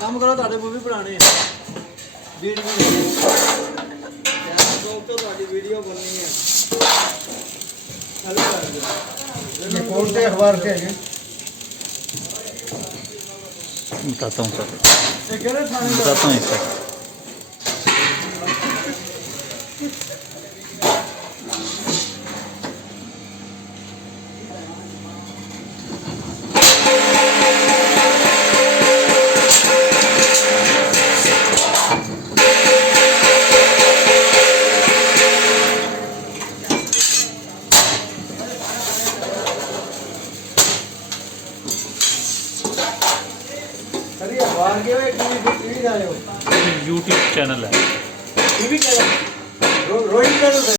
ਕੰਮ ਕਰੋ ਤੁਹਾਡੇ ਮੂਵੀ ਬਣਾਣੇ ਵੀਡੀਓ ਤੋਂ ਤੁਹਾਡੀ ਵੀਡੀਓ ਬਣਨੀ ਹੈ ये कौन से अखबार के हैं बताता हूँ इसका यूट्यूब चैनल है टीवी चैनल रोहित चैनल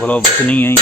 भला बस नहीं है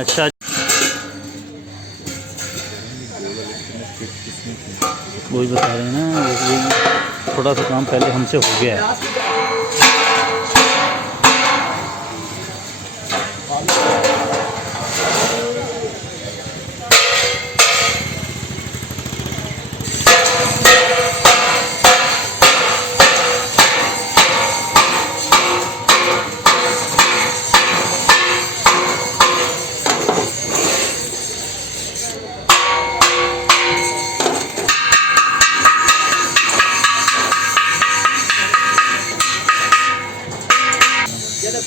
अच्छा वही बता रहे हैं ना, थोड़ा सा काम पहले हमसे हो गया है।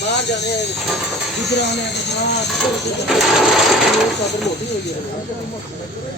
बाहर जाने दूसरे आने कदर मोटी हो गई है।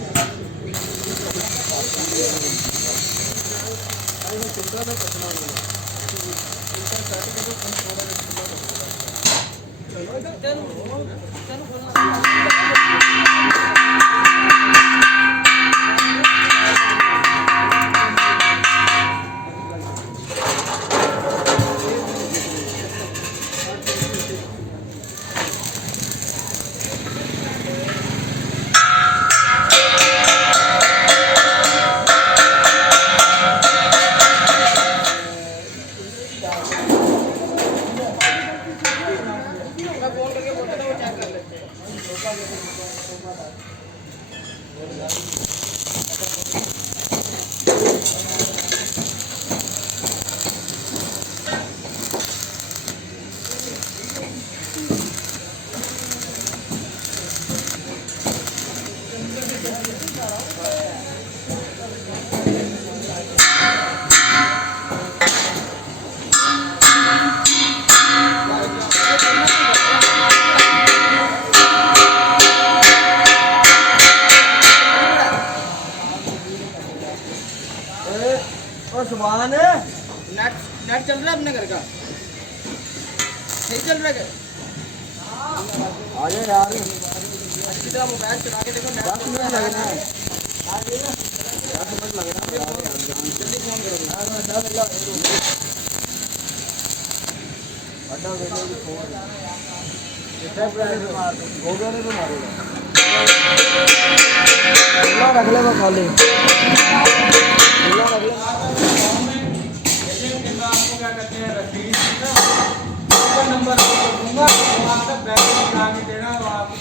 सामान नेट नेट चल रहा है अपने घर का सही चल रहा है आ जाए यार अच्छी तरह मोबाइल चला के देखो नेट लगना है जल्दी फोन करो हो गया नहीं तो मारेगा रख ले वो खाली आपको क्या कहते हैं रसीद नंबर दूंगा तो आपका बैंक बना के देना तो आपको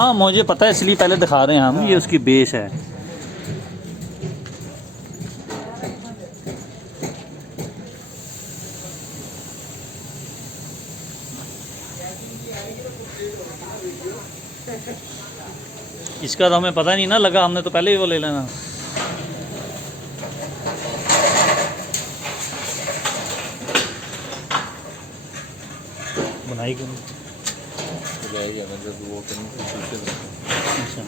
हाँ मुझे पता है इसलिए पहले दिखा रहे हैं हम। ये उसकी बेस है। इसका तो हमें पता नहीं ना लगा, हमने तो पहले ही वो ले लेना। बनाई क्यों नहीं? अच्छा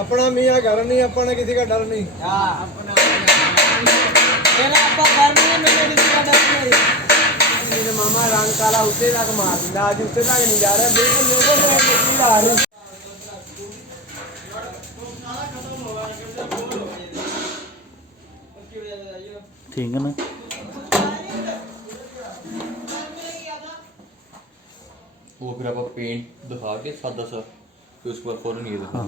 अपना मियाँ घर नहीं, अपने किसी का डर नहीं। मेरे मामा रंग काला उसे तक मार दिया, आज उसे तक नहीं जा रहा बिल्कुल लोगों को आ रही। ठीक है ना। वो फिर आप पेंट दिखा के सादा सा, फिर उसके बाद फौरन ये दिखा।